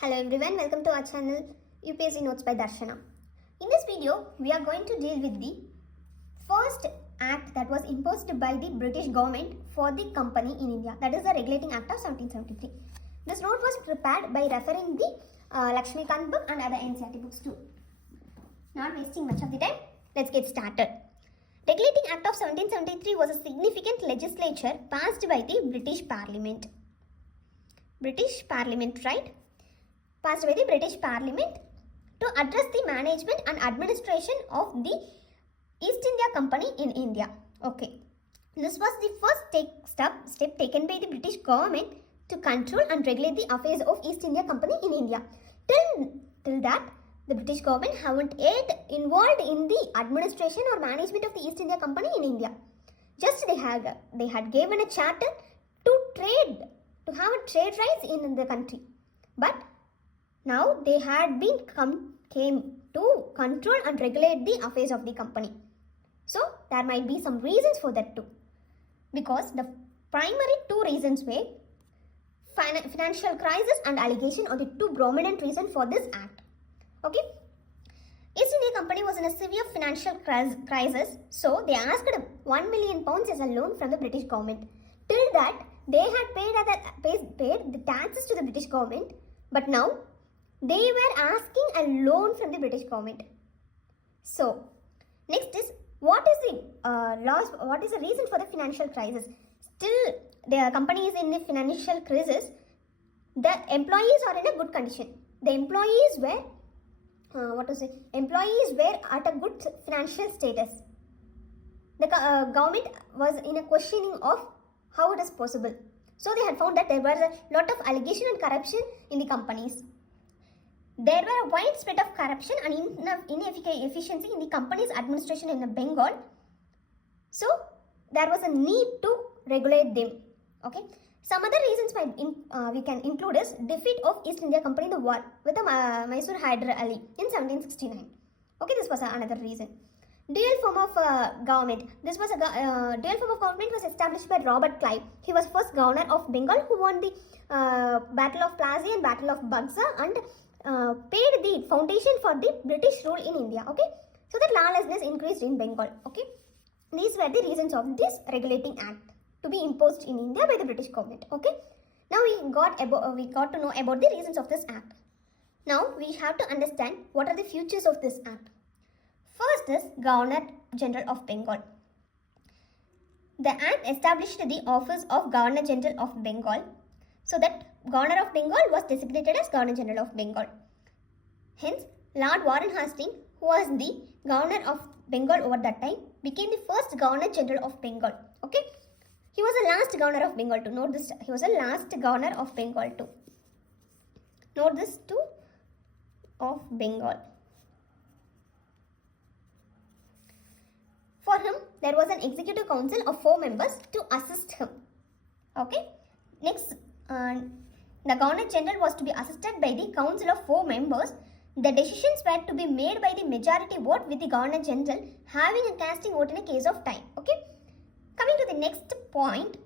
Hello everyone, welcome to our channel UPSC Notes by Darshana. In this video, we are going to deal with the first act that was imposed by the British government for the company in India, that is the Regulating Act of 1773. This note was prepared by referring the Lakshmikant book and other NCERT books too. Not wasting much of the time, let's get started. Regulating Act of 1773 was a significant legislature passed by the British Parliament. British Parliament, right? Passed by the British Parliament to address the management and administration of the East India Company in India. Okay, this was the first step taken by the British government to control and regulate the affairs of East India Company in India. Till that, the British government haven't yet involved in the administration or management of the East India Company in India. Just they had given a charter to have a trade rights in the country, but now they had came to control and regulate the affairs of the company. So there might be some reasons for that too, because the primary two reasons were financial crisis and allegation are the two prominent reasons for this act. Okay, East India Company was in a severe financial crisis, so they asked £1 million as a loan from the British government. Till that, they had paid the taxes to the British government, but now they were asking a loan from the British government. So, next is, what is the reason for the financial crisis? Still, the company is in the financial crisis. The employees are in a good condition. The employees were at a good financial status. The government was in a questioning of how it is possible. So they had found that there was a lot of allegation and corruption in the companies. There were a widespread of corruption and inefficiency in the company's administration in Bengal. So there was a need to regulate them. Okay. Some other reasons we can include is defeat of East India Company in the war with the Mysore Hyder Ali in 1769. Okay, this was another reason. Dual form of government. This was a dual form of government was established by Robert Clive. He was first governor of Bengal who won the Battle of Plassey and Battle of Buxar and paid the foundation for the British rule in India. Okay, so that lawlessness increased in Bengal. Okay, these were the reasons of this regulating act to be imposed in India by the British government. Okay, now we got to know about the reasons of this act. Now we have to understand what are the features of this act. First is Governor-General of Bengal. The act established the office of Governor-General of Bengal, so that Governor of Bengal was designated as Governor-General of Bengal. Hence, Lord Warren Hastings, who was the Governor of Bengal over that time, became the first Governor-General of Bengal. Okay, he was the last Governor of Bengal too. Note this. He was the last Governor of Bengal too. Note this too. Of Bengal. For him, there was an executive council of 4 members to assist him. Okay. Next, the Governor-General was to be assisted by the council of 4 members. The decisions were to be made by the majority vote, with the Governor-General having a casting vote in a case of time. Okay. Coming to the next point.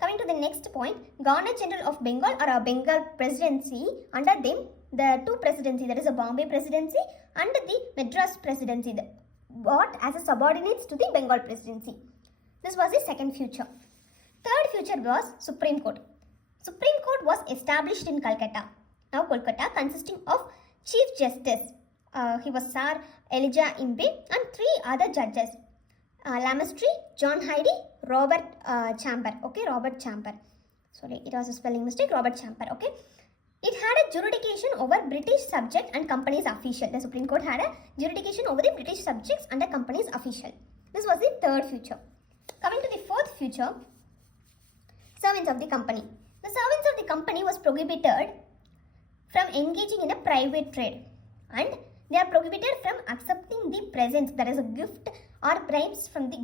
Coming to the next point, Governor-General of Bengal or a Bengal Presidency, under them the two presidency, that is a Bombay Presidency and the Madras Presidency, brought as a subordinates to the Bengal Presidency. This was the second feature. Third feature was Supreme Court. Supreme Court was established in Calcutta. Now Kolkata, consisting of Chief Justice. He was Sir Elijah Imbe and 3 other judges. Lamestry, John Hyde, Robert Champer. Okay, Robert Champer. Sorry, it was a spelling mistake. Robert Champer. Okay. It had a jurisdiction over British subject and company's official. The Supreme Court had a jurisdiction over the British subjects and the company's official. This was the third feature. Coming to the fourth feature, servants of the company. The servants of the company was prohibited from engaging in a private trade, and they are prohibited from accepting the presents, that is a gift or bribes from the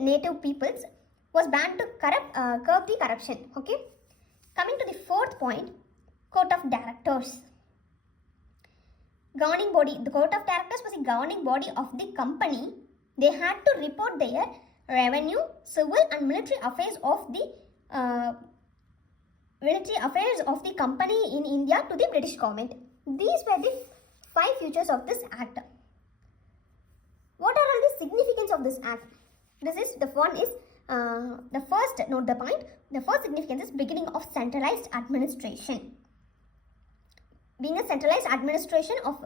native peoples, was banned to curb the corruption. Okay. Coming to the fourth point, Court of Directors. Governing body. The Court of Directors was a governing body of the company. They had to report their revenue, civil and military affairs of the military affairs of the company in India to the British government. These were the 5 features of this act. What are all the significance of this act? The first, note the point, the first significance is beginning of centralized administration. Being a centralized administration of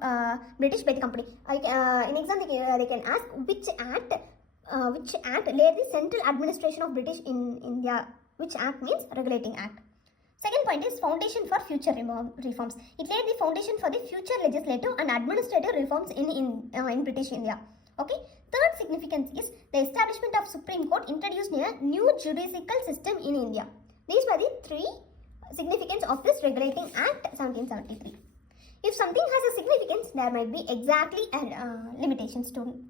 British by the company. In exam they can ask which act laid the central administration of British in India. Which act means regulating act. Second point is foundation for future reforms. It laid the foundation for the future legislative and administrative reforms in British India. Okay. Third significance is the establishment of Supreme Court introduced a new judicial system in India. These were the 3 significance of this Regulating Act 1773. If something has a significance, there might be exactly limitations too.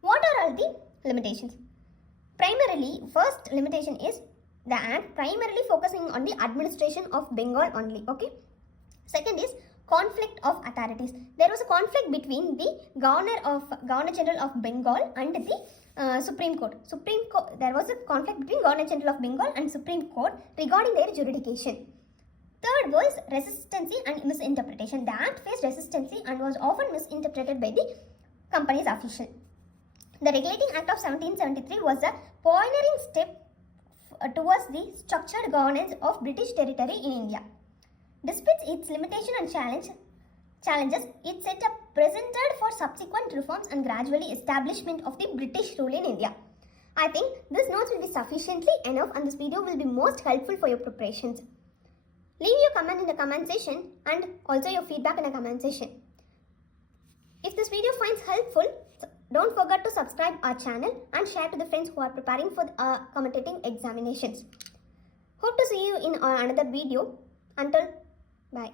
What are all the limitations? Primarily, first limitation is the act primarily focusing on the administration of Bengal only. Okay. Second is conflict of authorities. There was a conflict between the Governor-General of Bengal and the Supreme Court. There was a conflict between Governor-General of Bengal and Supreme Court regarding their jurisdiction. Third was resistance and misinterpretation. The act faced resistance and was often misinterpreted by the company's official. The Regulating Act of 1773 was a pioneering step towards the structured governance of British territory in India. Despite its limitation and challenges, it set a precedent for subsequent reforms and gradually establishment of the British rule in India. I think this notes will be sufficiently enough and this video will be most helpful for your preparations. Leave your comment in the comment section and also your feedback in the comment section. If this video finds helpful, don't forget to subscribe our channel and share to the friends who are preparing for commentating examinations. Hope to see you in another video. Until bye.